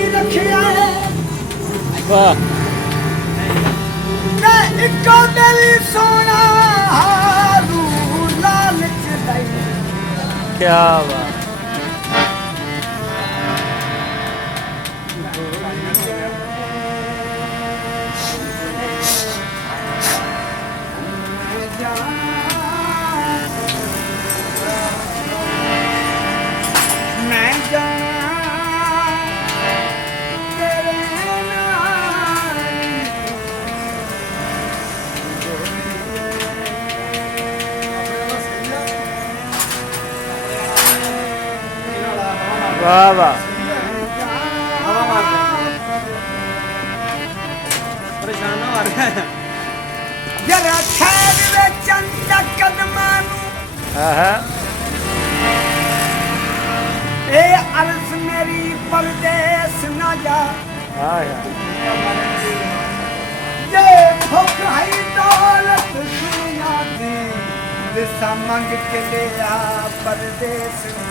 ਨਹੀਂ ਰੱਖਿਆ ਵਾਹ ਨਾ ਇੱਕੋ ਦਿਲ ਸੋਨਾ ਹਾਰੂ ਲਾਲਚ ਲਈ ਕੀ ਬਾਤ ਮੈਂ ਜਾਣਾ ਤੇਰੇ ਨਾਲ ਵਾਹ ਵਾਹ ਪਰੇਸ਼ਾਨ ਨਾ ਹੋ ਰਿਹਾ ਜਰਾ ਠਹਿਰ ਵੇ ਚੰਦ ਕਦਮਾਂ ਨੂੰ ਆਹਾ ਇਹ ਅਰਜ਼ ਮੇਰੀ ਪਰਦੇਸ ਨਾ ਜਾ ਆਇਆ ਜੇ ਭੁੱਖ ਹੈ ਦੌਲਤ ਦੁਨੀਆ ਦੀ ਦਿਸਾ ਮੰਗ ਕੇ ਲਿਆ ਪਰਦੇਸ ਨੂੰ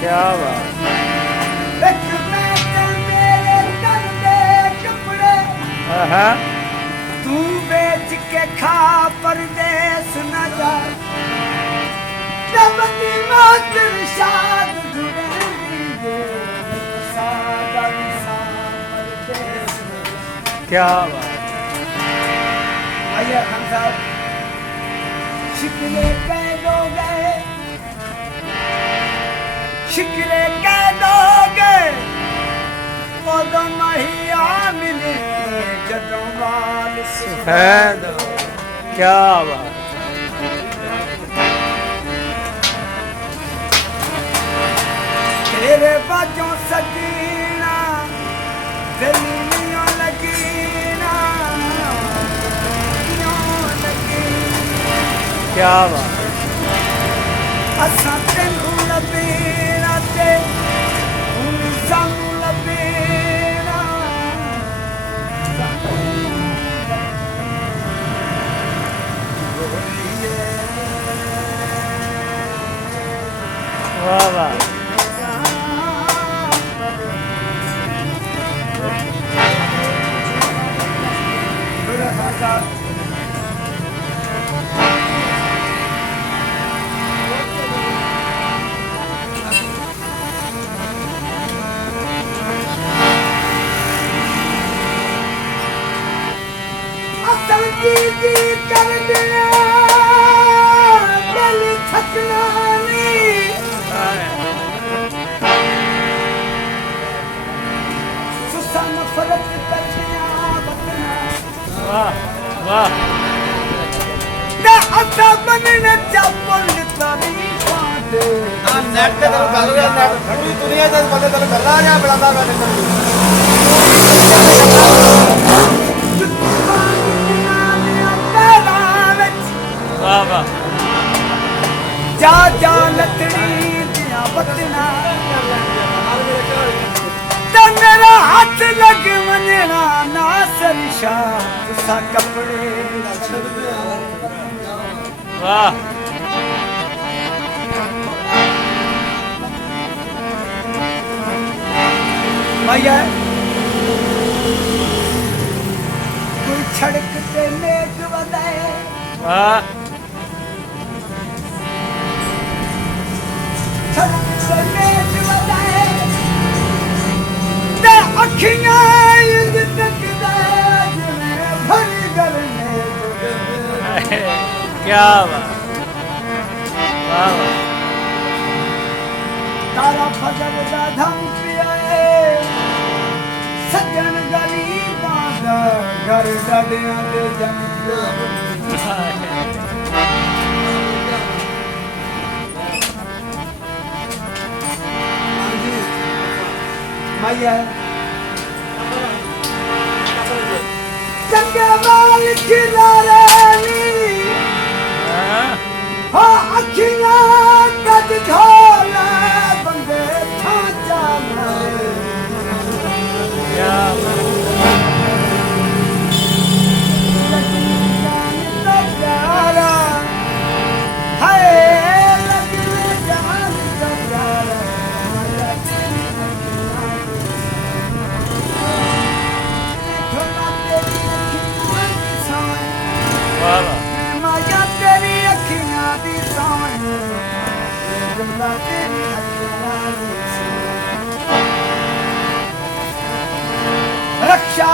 ਕੀ ਬਾਤ ਇੱਕ ਮੈਂ ਤੇ ਮੇਰੇ ਤਨ ਦੇ ਕੱਪੜੇ ਆਹਾ ਤੂੰ ਵੇਚ ਕੇ ਖਾ ਪਰਦੇਸ ਨਾ ਜਾ ਜਬ ਦੀ ਮੌਤ ਸ਼ਾਦ ਧੁਰੇਂਦੀ ਜੇ ਸਾਦਾ ਪਰਦੇਸ ਕੀ ਬਾਤ आइए खान साहब शिकले कह दोगे शिकले कह दोगे कदम ही मिले जदों वाल सफेद क्या बात तेरे बाजों सकीना दिल नहीं लगीना क्या बात असां तेनू लभेना ते हुन सानू लभेना वाह वाह जी कर दिया दिल थकना नहीं सुसा नफरत कर दिया बतना वाह वाह ना असा बनने चापल तारी पाते ਆ ਨੈਟ ਤੇ ਤੈਨੂੰ ਗੱਲ ਰਿਹਾ ਨੈਟ ਠੰਡੀ ਦੁਨੀਆ ਦੇ ਬੰਦੇ ਤੈਨੂੰ ਗੱਲਾਂ ਜਾਂ ਬੜਾਦਾ ਮੈਂ वाह वाह जा जा लकड़ी दिया बतना ते मेरा हाथ लग वञणा ना सरशा तुसा कपड़े वाह भैया कोई सड़क ते नेक वधाए वाह सड़क ते नेक वधाए ते अखियां इंज तकदा जिवें भरी गलने क्या बात वाह वाह तारा फजल दा धम पिया सज्जन गरीबां दा घर डडियां दे जंग मैया चंगे वाल खिलारे हो अखियां कद ढोला बंदे था जाना क्या ਸੇਵਾ ਤੇਰੀ ਹੱਥਾਂ ਦੀ ਰਕਸ਼ਾ